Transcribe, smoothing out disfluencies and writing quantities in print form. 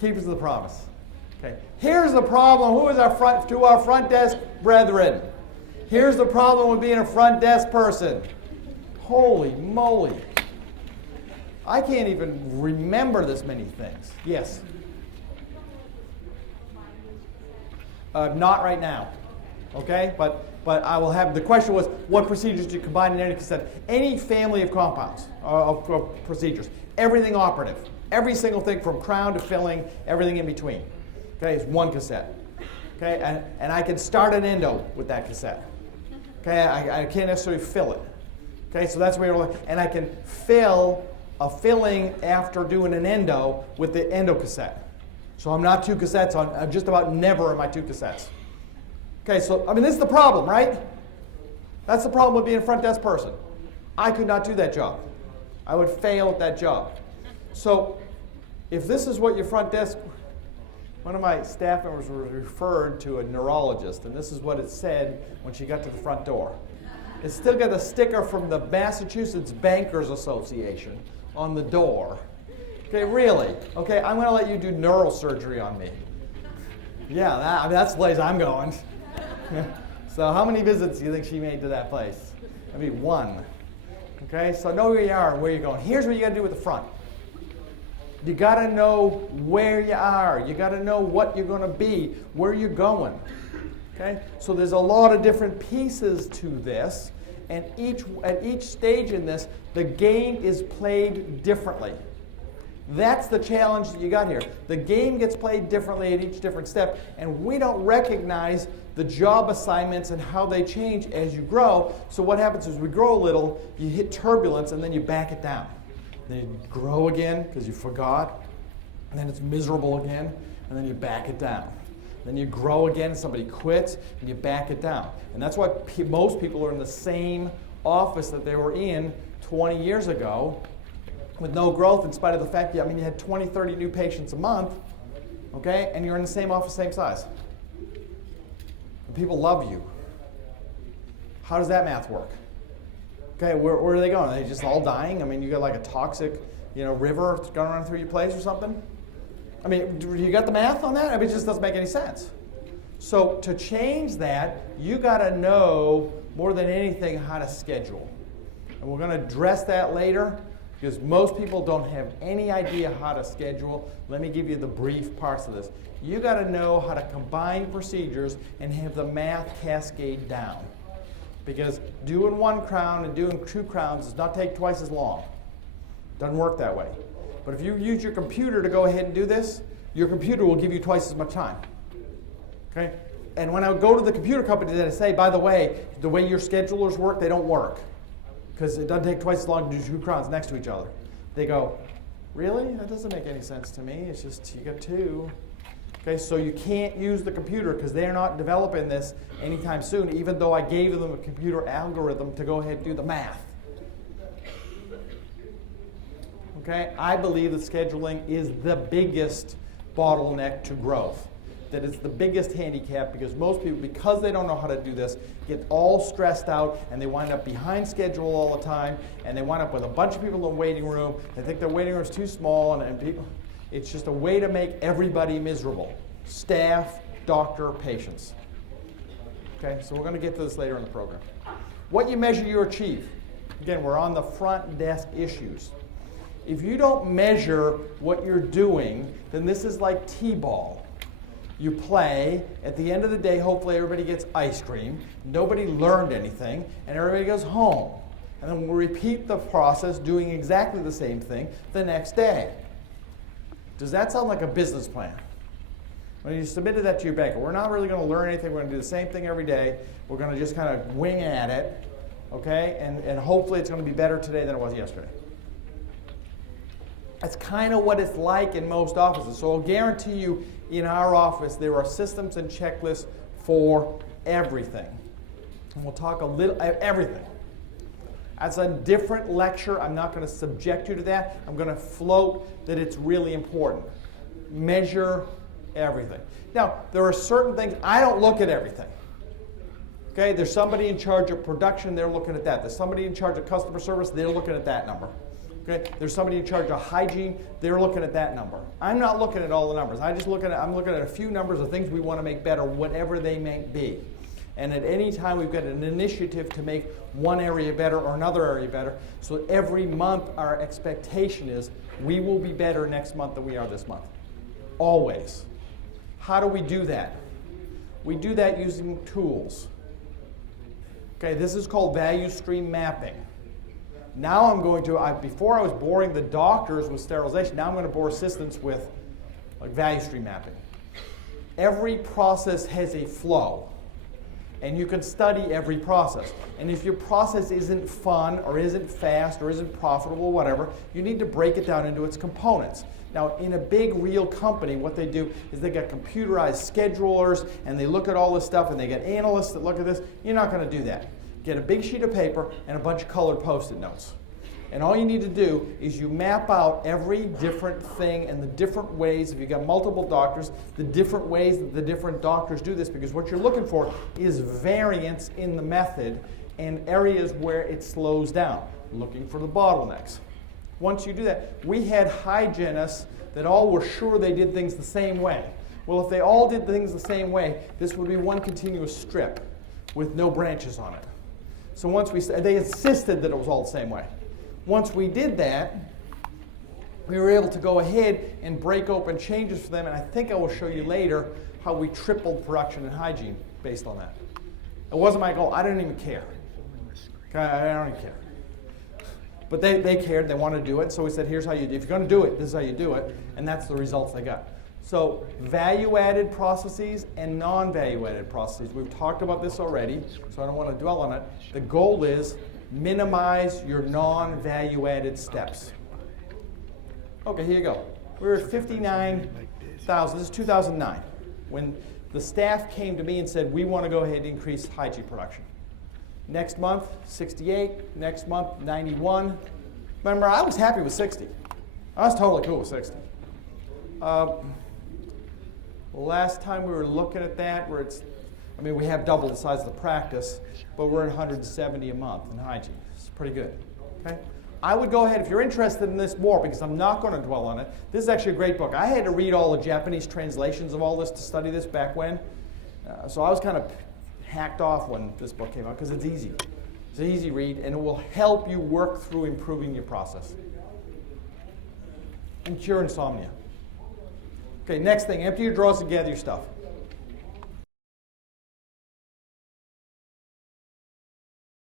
Keep us to the promise. Okay. Here's the problem. Who is our front desk brethren? Here's the problem with being a front desk person. Holy moly. I can't even remember this many things. Yes? Not right now. Okay? But I will have, the question was, what procedures do you combine in any cassette? Any family of compounds, of procedures. Everything operative. Every single thing from crown to filling, everything in between. Okay, it's one cassette. Okay, and I can start an endo with that cassette. Okay, I can't necessarily fill it. Okay, so that's where you're looking. And I can fill a filling after doing an endo with the endo cassette. So I'm not 2 cassettes on, I'm just about never in my 2 cassettes. Okay, so, I mean, this is the problem, right? That's the problem with being a front desk person. I could not do that job. I would fail at that job. So, if this is what your front desk, one of my staff members was referred to a neurologist, and this is what it said when she got to the front door. It's still got a sticker from the Massachusetts Bankers Association on the door. Okay, really? Okay, I'm going to let you do neurosurgery on me. Yeah, that's the place I'm going. So how many visits do you think she made to that place? Maybe 1. Okay, so know where you are and where you're going. Here's what you got to do with the front. You got to know where you are. You got to know what you're going to be, where you're going. Okay, so there's a lot of different pieces to this, and at each stage in this, the game is played differently. That's the challenge that you got here. The game gets played differently at each different step, and we don't recognize the job assignments and how they change as you grow. So what happens is we grow a little, you hit turbulence, and then you back it down. Then you grow again because you forgot, and then it's miserable again, and then you back it down. Then you grow again, somebody quits, and you back it down. And that's why most people are in the same office that they were in 20 years ago with no growth, in spite of the fact that, you had 20, 30 new patients a month, okay, and you're in the same office, same size. And people love you. How does that math work? Okay, where are they going? Are they just all dying? I mean, you got like a toxic, river going around through your place or something? I mean, you got the math on that? I mean, it just doesn't make any sense. So to change that, you got to know more than anything how to schedule. And we're going to address that later because most people don't have any idea how to schedule. Let me give you the brief parts of this. You got to know how to combine procedures and have the math cascade down. Because doing 1 crown and doing 2 crowns does not take twice as long. Doesn't work that way. But if you use your computer to go ahead and do this, your computer will give you twice as much time. Okay? And when I go to the computer company, they say, by the way your schedulers work, they don't work. Because it doesn't take twice as long to do 2 crowns next to each other. They go, really? That doesn't make any sense to me. It's just you got 2. Okay, so you can't use the computer because they're not developing this anytime soon, even though I gave them a computer algorithm to go ahead and do the math. Okay, I believe that scheduling is the biggest bottleneck to growth. That it's the biggest handicap because most people, because they don't know how to do this, get all stressed out and they wind up behind schedule all the time and they wind up with a bunch of people in the waiting room. They think their waiting room is too small and people. It's just a way to make everybody miserable. Staff, doctor, patients. Okay, so we're going to get to this later in the program. What you measure, you achieve. Again, we're on the front desk issues. If you don't measure what you're doing, then this is like t-ball. You play, at the end of the day, hopefully everybody gets ice cream, nobody learned anything, and everybody goes home. And then we'll repeat the process doing exactly the same thing the next day. Does that sound like a business plan? When you submitted that to your banker, we're not really going to learn anything. We're going to do the same thing every day. We're going to just kind of wing at it, okay? And hopefully it's going to be better today than it was yesterday. That's kind of what it's like in most offices. So I'll guarantee you, in our office, there are systems and checklists for everything. And we'll talk a little, everything. That's a different lecture. I'm not going to subject you to that. I'm going to float that it's really important. Measure everything. Now, there are certain things, I don't look at everything. Okay, there's somebody in charge of production, they're looking at that. There's somebody in charge of customer service, they're looking at that number. Okay? There's somebody in charge of hygiene. They're looking at that number. I'm not looking at all the numbers. I'm looking at a few numbers of things we want to make better, whatever they may be. And at any time, we've got an initiative to make one area better or another area better. So every month, our expectation is we will be better next month than we are this month. Always. How do we do that? We do that using tools. Okay, this is called value stream mapping. Now I'm going to, before I was boring the doctors with sterilization, now I'm going to bore assistants with value stream mapping. Every process has a flow, and you can study every process. And if your process isn't fun, or isn't fast, or isn't profitable, whatever, you need to break it down into its components. Now, in a big real company, what they do is they got computerized schedulers, and they look at all this stuff, and they get analysts that look at this. You're not going to do that. Get a big sheet of paper and a bunch of colored Post-it notes. And all you need to do is you map out every different thing and the different ways, if you've got multiple doctors, the different ways that the different doctors do this, because what you're looking for is variance in the method and areas where it slows down, looking for the bottlenecks. Once you do that, we had hygienists that all were sure they did things the same way. Well, if they all did things the same way, this would be one continuous strip with no branches on it. So once they insisted that it was all the same way. Once we did that, we were able to go ahead and break open changes for them, and I think I will show you later how we tripled production and hygiene based on that. It wasn't my goal. I didn't even care. Okay, I don't even care. But they cared. They wanted to do it. So we said, here's how you do it. If you're going to do it, this is how you do it. And that's the results they got. So value-added processes and non-value-added processes. We've talked about this already, so I don't want to dwell on it. The goal is minimize your non-value-added steps. Okay, here you go. We were at 59,000. This is 2009, when the staff came to me and said, we want to go ahead and increase hygiene production. Next month, 68. Next month, 91. Remember, I was happy with 60. I was totally cool with 60. Last time we were looking at that, we have double the size of the practice, but we're at 170 a month in hygiene. It's pretty good. Okay? I would go ahead, if you're interested in this more, because I'm not going to dwell on it. This is actually a great book. I had to read all the Japanese translations of all this to study this back when. So I was kind of hacked off when this book came out, because it's easy. It's an easy read, and it will help you work through improving your process. And cure insomnia. Okay, next thing, empty your drawers and gather your stuff.